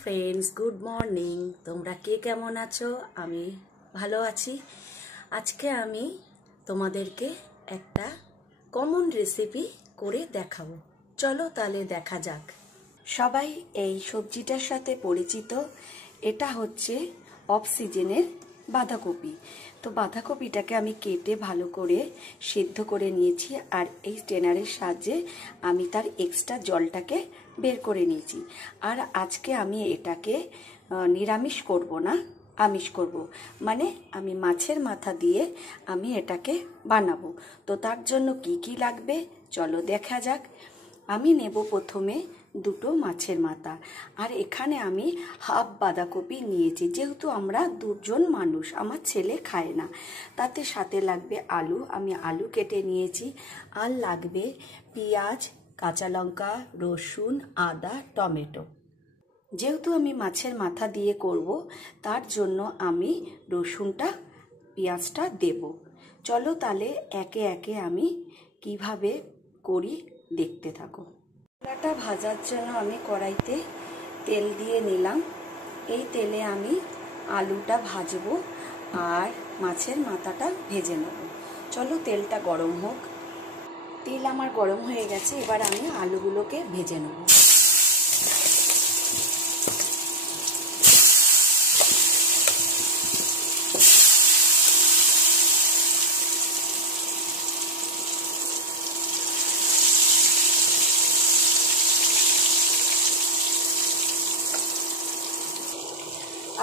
Friends, good morning. তোমরা কে কেমন আছো? আমি ভালো আছি। আজকে আমি তোমাদেরকে একটা কমন রেসিপি করে দেখাবো। চলো তাহলে দেখা যাক। সবাই এই সবজিটার সাথে পরিচিত। এটা হচ্ছে অফ সিজনের বাঁধাকপি। তো বাঁধাকপিটাকে আমি কেটে ভালো করে সিদ্ধ করে নিয়েছি, আর এই স্ট্রেনারের সাহায্যে আমি তার এক্সট্রা জলটাকে বের করে নিয়েছি। আর আজকে আমি এটাকে নিরামিষ করব না, আমিষ করব। মানে আমি মাছের মাথা দিয়ে আমি এটাকে বানাবো। তো তার জন্য কি কি লাগবে চলো দেখা যাক। আমি নেব প্রথমে দুটো মাছের মাথা, আর এখানে আমি হাফ বাঁধাকপি নিয়েছি, যেহেতু আমরা দুজন মানুষ, আমার ছেলে খায় না। তাতে সাথে লাগবে আলু, আমি আলু কেটে নিয়েছি। আর লাগবে পেঁয়াজ, কাঁচা লঙ্কা, রসুন, আদা, টমেটো। যেহেতু আমি মাছের মাথা দিয়ে করব, তার জন্য আমি রসুনটা, পেঁয়াজটা দেব। চলো তাহলে একে একে আমি কিভাবে করি দেখতে থাকো। মশলাটা ভাজার জন্য আমি কড়াইতে তেল দিয়ে নিলাম। এই তেলে আমি আলুটা ভাজবো আর মাছের মাথাটা ভেজে নেব। চলো তেলটা গরম হোক। তেল আমার গরম হয়ে গেছে, এবার আমি আলুগুলোকে ভেজে নেব।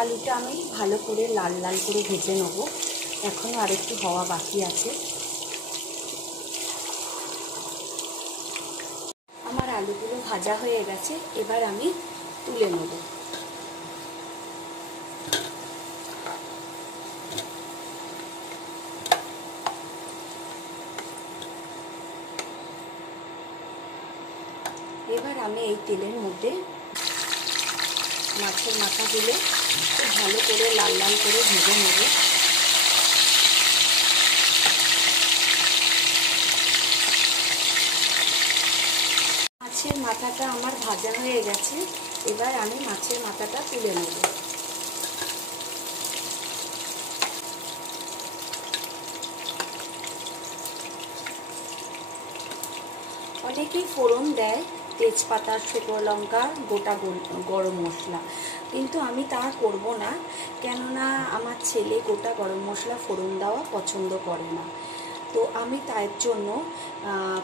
আলুটা আমি ভালো করে লাল লাল করে ভেজে নেব। এখনো আরেকটু হওয়া বাকি আছে। আমার আলুগুলো ভাজা হয়ে গেছে, এবার আমি তুলে নেব। এবার আমি এই তেলের মধ্যে মাছের মাথাগুলো খুব ভালো করে লাল লাল করে ভেজে নেব। মাছের মাথাটা আমার ভাজা হয়ে গেছে, এবার আমি মাছের মাথাটা তুলে নেব। অনেকেই ফোড়ন দেয় তেজপাতা, শুকনো লঙ্কা, গোটা গরম মশলা, কিন্তু আমি তা করব না। কেননা আমার ছেলে গোটা গরম মশলা ফোড়ন দেওয়া পছন্দ করে না। তো আমি তার জন্য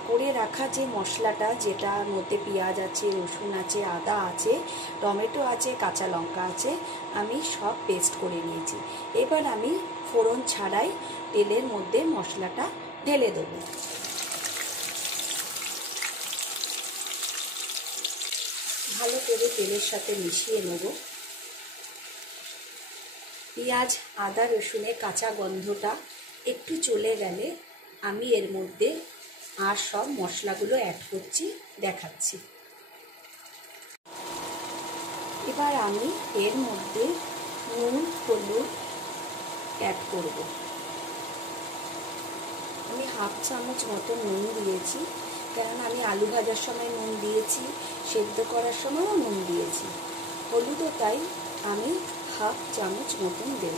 করে রাখা যে মশলাটা, যেটার মধ্যে পেঁয়াজ আছে, রসুন আছে, আদা আছে, টমেটো আছে, কাঁচা লঙ্কা আছে, আমি সব পেস্ট করে নিয়েছি। এবার আমি ফোড়ন ছাড়াই তেলের মধ্যে মশলাটা ঢেলে দেবো। ভালো করে তেলের সাথে মিশিয়ে নেব। পেঁয়াজ, আদা, রসুনের কাঁচা গন্ধটা একটু চলে গেলে আমি এর মধ্যে আর সব মশলাগুলো অ্যাড করছি, দেখাচ্ছি। এবার আমি এর মধ্যে নুন, হলুদ অ্যাড করব। আমি হাফ চামচ মতো নুন দিয়েছি, কেননা আমি আলু ভাজার সময় নুন দিয়েছি, সেদ্ধ করার সময়ও নুন দিয়েছি। হলুদও তাই আমি হাফ চামচ মতন দেব,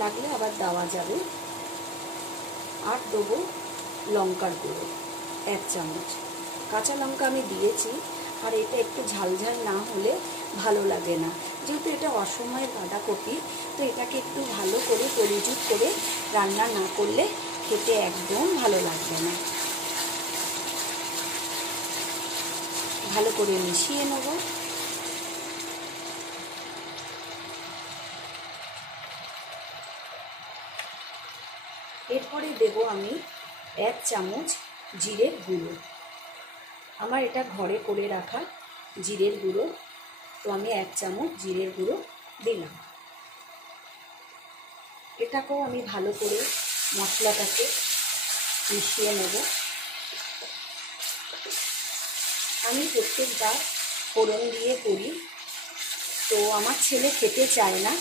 লাগলে আবার দেওয়া যাবে। আর দেবো লঙ্কার গুঁড়ো 1 চামচ। কাঁচা লঙ্কা আমি দিয়েছি, আর এটা একটু ঝাল ঝাল না হলে ভালো লাগে না। যেহেতু এটা অসময়ের বাঁধাকপি, তো এটাকে একটু ভালো করে পরিচিত করে রান্না না করলে খেতে একদম ভালো লাগবে না। ভালো করে মিশিয়ে নেব। এরপরে দেব আমি 1 চামচ জিরের গুঁড়ো। আমার এটা ঘরে করে রাখা জিরের গুঁড়ো, তো আমি 1 চামচ জিরের গুঁড়ো দিলাম। এটাকেও আমি ভালো করে মশলাটাকে মিশিয়ে নেব। আমি প্রত্যেকবার ফোড়ন দিয়ে করি, তো আমার ছেলে খেতে চায় না,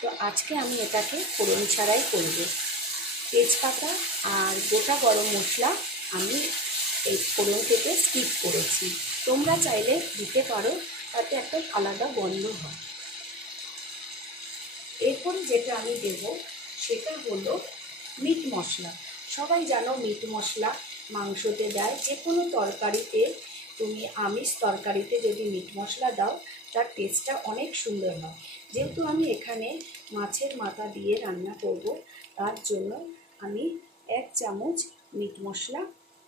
তো আজকে আমি এটাকে ফোড়ন ছাড়াই করব। তেজপাতা আর গোটা গরম মশলা আমি এই ফোড়ন থেকে স্কিপ করেছি, তোমরা চাইলে দিতে পারো, তাতে একটা আলাদা গন্ধ হয়। এরপরে যেটা আমি দেব সেটা হলো মিট মশলা। সবাই জানো মিট মশলা মাংসতে দেয়, যে কোনো তরকারিতে, তুমি আমিষ তরকারিতে যদি মিট মশলা দাও তার টেস্টটা অনেক সুন্দর হয়। যেহেতু আমি এখানে মাছের মাথা দিয়ে রান্না করব, তার জন্য আমি 1 চামচ মিট মশলা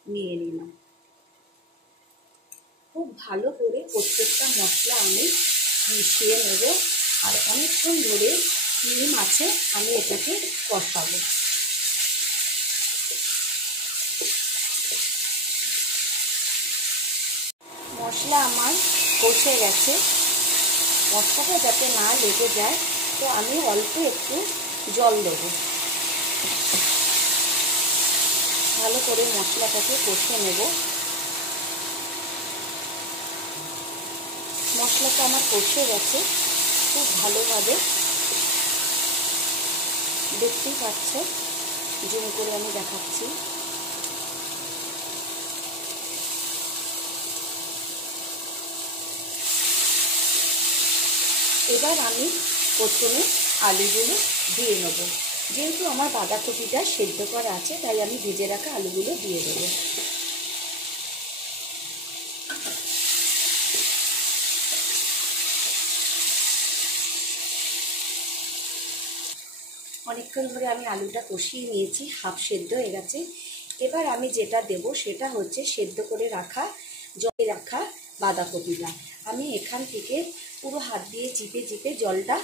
নিয়ে নিলাম। খুব ভালো করে প্রত্যেকটা মশলা আমি মিশিয়ে নেব, আর অনেকক্ষণ ধরে নিম আছে আমি এটাকে কষাবো। মশলা আমার কষে গেছে, মশলাটা যাতে না লেগে যায় তো আমি অল্প একটু জল দেব। ভালো করে মশলাটাকে কষে নেব। মশলাটা আমার কষে গেছে খুব ভালোভাবে, দেখতেই পাচ্ছ, জুম করে আমি দেখাচ্ছি। এবার আমি প্রথমে আলুগুলো দিয়ে নেব। যেহেতু আমার বাঁধাকপিটা সেদ্ধ করা আছে তাই আমি ভেজে রাখা আলুগুলো দিয়ে দেবো। অনেকক্ষণ ধরে আমি আলুটা কষিয়ে নিয়েছি, হাফ সেদ্ধ হয়ে গেছে। এবার আমি যেটা দেব সেটা হচ্ছে সেদ্ধ করে রাখা, জলে রাখা বাঁধাকপিটা। আমি এখান থেকে পুরো হাত দিয়ে চিপে চিপে জলটা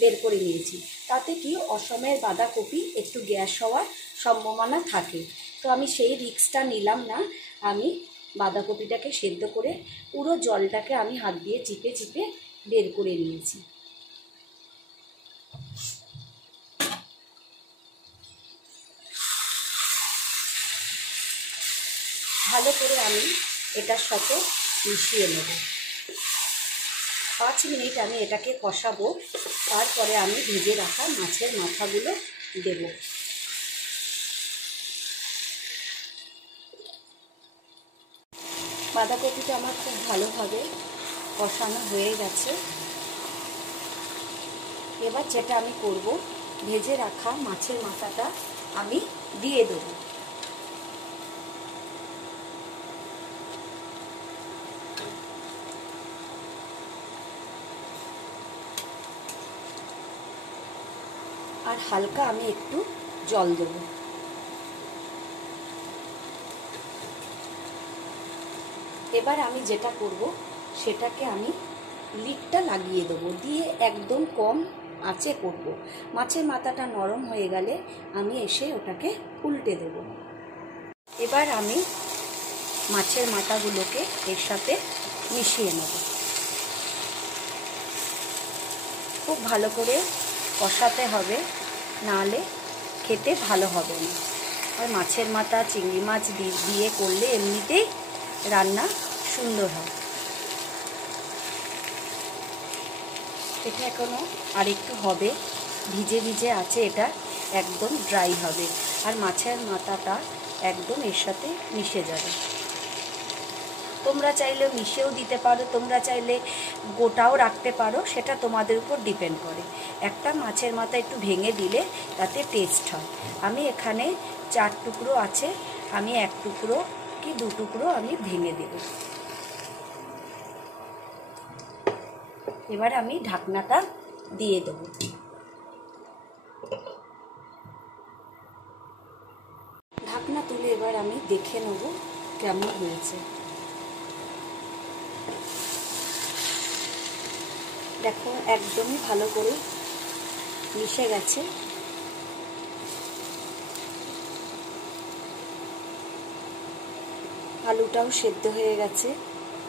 বের করে নিয়েছি। তাতে কি অসমের বাঁধাকপি একটু গ্যাস হওয়ার সম্ভাবনা থাকে, তো আমি সেই রিস্কটা নিলাম না। আমি বাঁধাকপিটাকে সেদ্ধ করে পুরো জলটাকে আমি হাত দিয়ে চিপে চিপে বের করে নিয়েছি। ভালো করে আমি এটার সাথে মিশিয়ে নেব। 5 মিনিট আমি এটাকে কষাবো, তারপরে আমি ভেজে রাখা মাছের মাথাগুলো দেব। বাঁধাকপিটা আমার খুব ভালোভাবে কষানো হয়ে গেছে। এবার যেটা আমি করব, ভেজে রাখা মাছের মাথাটা আমি দিয়ে দেবো। আর হালকা আমি একটু জল দেব। এবার আমি যেটা করব সেটাকে আমি লিডটা লাগিয়ে দেবো, দিয়ে একদম কম আঁচে করব। মাছের মাথাটা নরম হয়ে গেলে আমি এসে ওটাকে উল্টে দেব। এবার আমি মাছের মাথাগুলোকে এর সাথে মিশিয়ে নেব। খুব ভালো করে কষাতে হবে, নাহলে খেতে ভালো হবে না। আর মাছের মাথা চিংড়ি মাছ দিয়ে করলে এমনিতেই রান্না সুন্দর হয়। এটা এখনও আরেকটু হবে, ভিজে ভিজে আছে, এটা একদম ড্রাই হবে আর মাছের মাথাটা একদম এর সাথে মিশে যাবে। তোমরা চাইলে মিশিয়েও দিতে পারো, তোমরা চাইলে গোটাও রাখতে পারো, সেটা তোমাদের উপর ডিপেন্ড করে। একটা মাছের মাথা একটু ভেঙে দিলে তাতে টেস্ট হয়। আমি এখানে 4 টুকরো আছে, আমি 1 টুকরো কি 2 টুকরো আমি ভেঙে দেব। এবার আমি ঢাকনাটা দিয়ে দেব। ঢাকনা তুলে এবার আমি দেখে নেব কেমন হয়েছে। দেখো একদমই ভালো করে মিশে গেছে। আলুটাও সেদ্ধ হয়ে গেছে,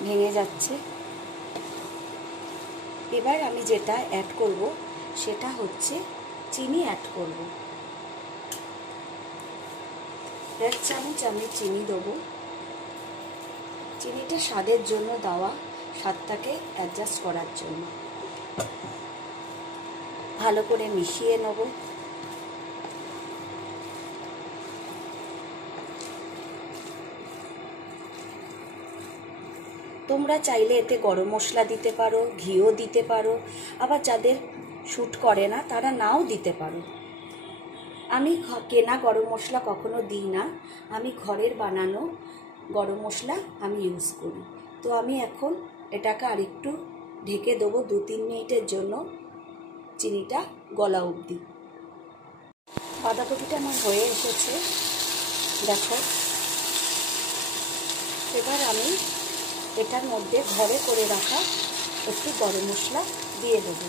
ভেঙে যাচ্ছে। এবার আমি যেটা অ্যাড করব সেটা হচ্ছে চিনি অ্যাড করব। 1 চামচ আমি চিনি দেবো। চিনিটা স্বাদের জন্য দেওয়া, স্বাদটাকে অ্যাডজাস্ট করার জন্য। ভালো করে মিশিয়ে নেব। তোমরা চাইলে এতে গরম মশলা দিতে পারো, ঘিও দিতে পারো, আবার যাদের শ্যুট করে না তারা নাও দিতে পারো। আমি কেনা গরম মশলা কখনো দিই না, আমি ঘরের বানানো গরম মশলা আমি ইউজ করি। তো আমি এখন এটাকে আরেকটু ঢেকে দেবো 2-3 মিনিটের জন্য, চিনিটা গলা অবধি। বাঁধাকপিটা আমার হয়ে এসেছে, দেখো। এবার আমি এটার মধ্যে ঘরে করে রাখা একটু গরম মশলা দিয়ে দেবো।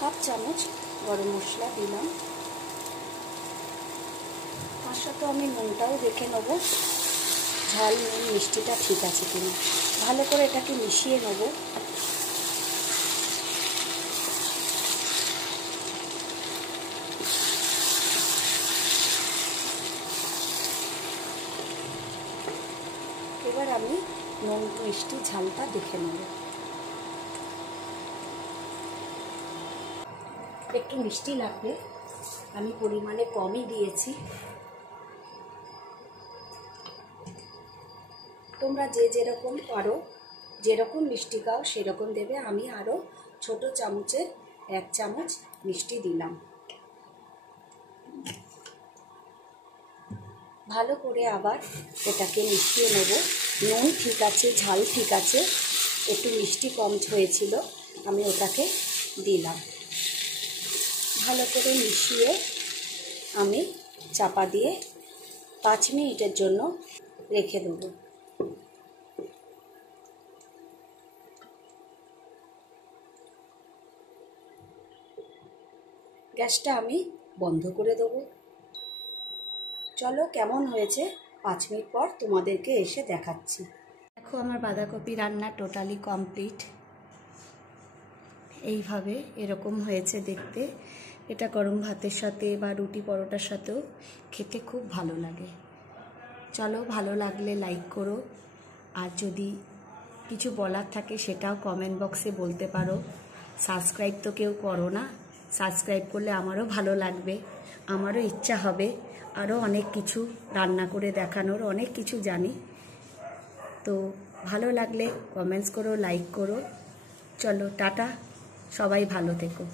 1/2 চামচ গরম মশলা দিলাম। তার সাথে আমি নুনটাও দেখে নেবো, ঝাল নুন মিষ্টিটা ঠিক আছে কিনা। ভালো করে এটাকে মিশিয়ে নেবো। এবার আমি নুন মিষ্টি ঝালটা দেখে নেব। একটু মিষ্টি লাগবে, আমি পরিমাণে কমই দিয়েছি। তোমরা যে যেরকম পারো, যেরকম মিষ্টি খাও সেরকম দেবে। আমি আরও ছোট চামচে 1 চামচ মিষ্টি দিলাম। ভালো করে আবার এটাকে মিশিয়ে নেব। নুন ঠিক আছে, ঝাল ঠিক আছে, একটু মিষ্টি কম হয়েছিল, আমি ওটাকে দিলাম। ভালো করে মিশিয়ে আমি চাপা দিয়ে 5 মিনিটের জন্য রেখে দেব। গ্যাসটা আমি বন্ধ করে দেবো। চলো কেমন হয়েছে 5 মিনিট পর তোমাদেরকে এসে দেখাচ্ছি। দেখো আমার বাঁধাকপি রান্না টোটালি কমপ্লিট। এইভাবে এরকম হয়েছে দেখতে। এটা গরম ভাতের সাথে বা রুটি পরোটার সাথেও খেতে খুব ভালো লাগে। চলো, ভালো লাগলে লাইক করো, আর যদি কিছু বলার থাকে সেটাও কমেন্ট বক্সে বলতে পারো। সাবস্ক্রাইব তো কেউ করো না, সাবস্ক্রাইব করলে আমারও ভালো লাগবে, আমারও ইচ্ছা হবে আরও অনেক কিছু রান্না করে দেখানোর। অনেক কিছু জানি তো, ভালো লাগলে কমেন্টস করো, লাইক করো। চলো টাটা, সবাই ভালো থেকো।